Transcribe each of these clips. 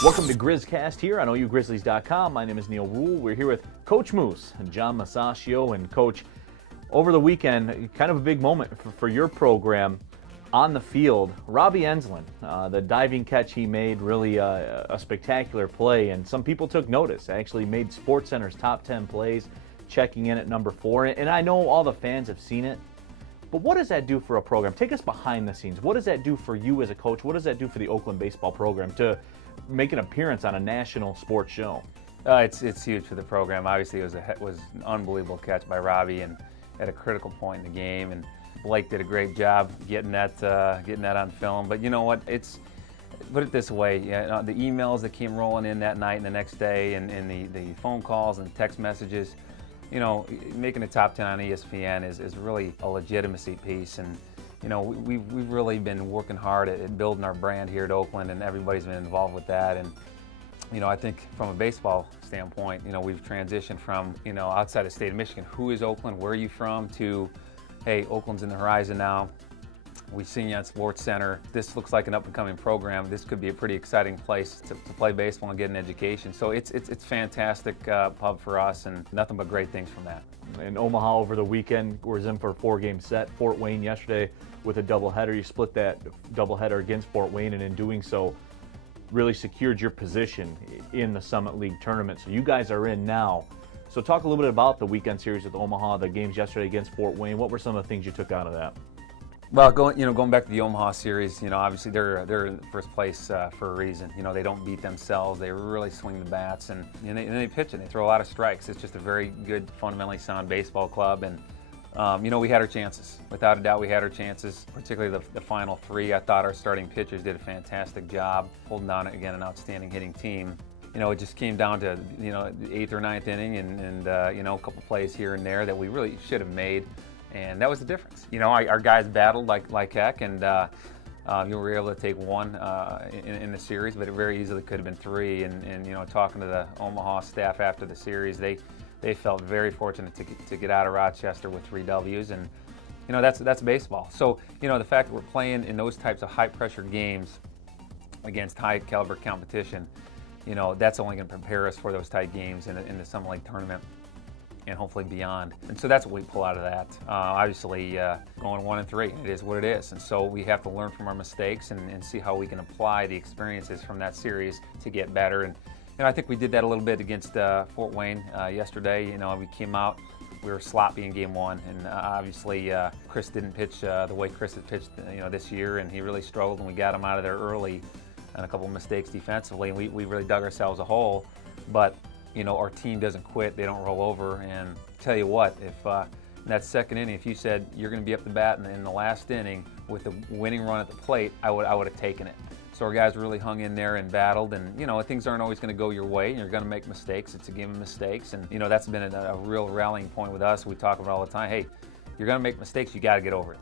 Welcome to Grizzcast here on OUGrizzlies.com. My name is Neil Rule. We're here with Coach Moose and John Musachio. And Coach, over the weekend, kind of a big moment for your program on the field. Robbie Enslin, the diving catch he made, really a spectacular play. And some people took notice. Actually made SportsCenter's top 10 plays, checking in at number 4. And I know all the fans have seen it. But what does that do for a program? Take us behind the scenes. What does that do for you as a coach? What does that do for the Oakland baseball program to make an appearance on a national sports show? It's huge for the program. Obviously, it was an unbelievable catch by Robbie, and at a critical point in the game. And Blake did a great job getting that on film. But you know what? Put it this way: the emails that came rolling in that night and the next day, and the phone calls and text messages. You know, making a top 10 on ESPN is really a legitimacy piece. And you know, we've really been working hard at building our brand here at Oakland, and everybody's been involved with that. And you know, I think from a baseball standpoint, you know, we've transitioned from, you know, outside the state of Michigan, who is Oakland, where are you from, to, hey, Oakland's in the horizon now. We've seen you on SportsCenter. This looks like an up-and-coming program. This could be a pretty exciting place to play baseball and get an education. So it's fantastic pub for us, and nothing but great things from that. In Omaha over the weekend, was in for a 4-game set. Fort Wayne yesterday with a doubleheader. You split that doubleheader against Fort Wayne, and in doing so, really secured your position in the Summit League tournament. So you guys are in now. So talk a little bit about the weekend series with Omaha, the games yesterday against Fort Wayne. What were some of the things you took out of that? Well, going back to the Omaha series, you know, obviously they're in first place for a reason. You know, they don't beat themselves. They really swing the bats, and they pitch it. They throw a lot of strikes. It's just a very good, fundamentally sound baseball club. And you know, we had our chances. Without a doubt, we had our chances. Particularly the final 3. I thought our starting pitchers did a fantastic job holding down, again, an outstanding hitting team. You know, it just came down to, you know, the 8th or 9th inning, and you know, a couple plays here and there that we really should have made. And that was the difference. You know, our guys battled like heck, and you were able to take 1 in the series, but it very easily could have been 3. And you know, talking to the Omaha staff after the series, they felt very fortunate to get out of Rochester with 3 W's, and you know, that's baseball. So you know, the fact that we're playing in those types of high-pressure games against high-caliber competition, you know, that's only going to prepare us for those tight games in the Summit League tournament, and hopefully beyond. And so that's what we pull out of that. Obviously, going 1-3, it is what it is. And so we have to learn from our mistakes and see how we can apply the experiences from that series to get better. And you know, I think we did that a little bit against Fort Wayne yesterday. You know, we came out, we were sloppy in game 1, and obviously Chris didn't pitch the way Chris had pitched, you know, this year, and he really struggled, and we got him out of there early and a couple of mistakes defensively, and we really dug ourselves a hole. But you know, our team doesn't quit, they don't roll over. And tell you what, if in that second inning, if you said you're going to be up the bat in the last inning with a winning run at the plate, I would have taken it. So our guys really hung in there and battled, and you know, things aren't always going to go your way, and you're going to make mistakes. It's a game of mistakes, and you know, that's been a real rallying point with us. We talk about it all the time. Hey, you're going to make mistakes, you got to get over it.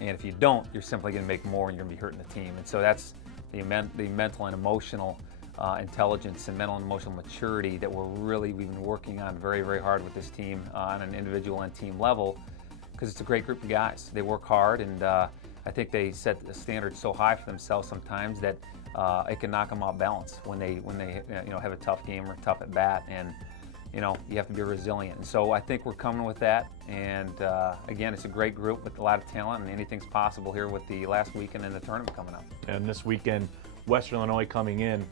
And if you don't, you're simply going to make more, and you're going to be hurting the team. And so that's the mental and emotional intelligence and mental and emotional maturity that we've been working on very, very hard with this team on an individual and team level, because it's a great group of guys. They work hard, and I think they set the standard so high for themselves sometimes that it can knock them off balance when they you know, have a tough game or tough at bat, and you know, you have to be resilient. And so I think we're coming with that, and again, it's a great group with a lot of talent, and anything's possible here with the last weekend and the tournament coming up. And this weekend, Western Illinois coming in.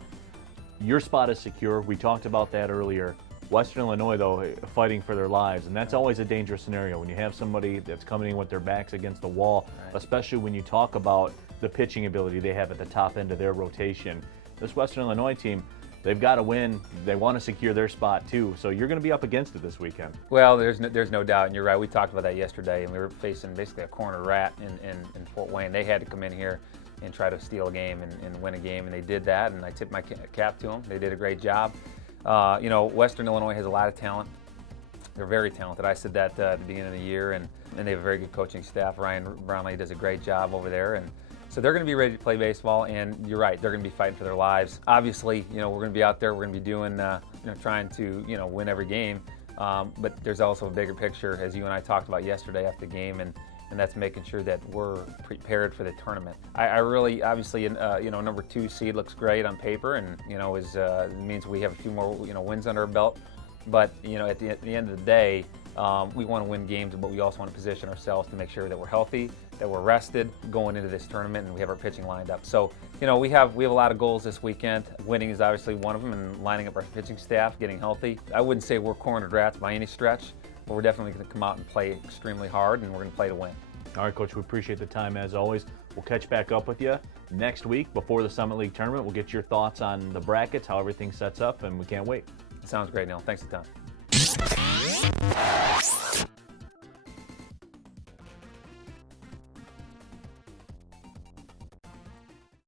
Your spot is secure. We talked about that earlier. Western Illinois, though, fighting for their lives, and that's always a dangerous scenario when you have somebody that's coming in with their backs against the wall, right, especially when you talk about the pitching ability they have at the top end of their rotation. This Western Illinois team, they've got to win. They want to secure their spot, too, so you're going to be up against it this weekend. Well, there's no doubt, and you're right. We talked about that yesterday, and we were facing basically a corner rat in Fort Wayne. They had to come in here and try to steal a game and win a game, and they did that, and I tip my cap to them. They did a great job. You know, Western Illinois has a lot of talent. They're very talented. I said that at the beginning of the year, and they have a very good coaching staff. Ryan Brownlee does a great job over there, and so they're going to be ready to play baseball, and you're right, they're going to be fighting for their lives. Obviously, you know, we're going to be out there, we're going to be doing, you know, trying to, you know, win every game, but there's also a bigger picture, as you and I talked about yesterday after the game, and and that's making sure that we're prepared for the tournament. I really, obviously, number 2 seed looks great on paper, and it means we have a few more wins under our belt. But at the end of the day, we want to win games, but we also want to position ourselves to make sure that we're healthy, that we're rested going into this tournament, and we have our pitching lined up. So, we have a lot of goals this weekend. Winning is obviously one of them, and lining up our pitching staff, getting healthy. I wouldn't say we're cornered rats by any stretch, but we're definitely going to come out and play extremely hard, and we're going to play to win. All right, Coach, we appreciate the time as always. We'll catch back up with you next week before the Summit League tournament. We'll get your thoughts on the brackets, how everything sets up, and we can't wait. Sounds great, Neil. Thanks a ton.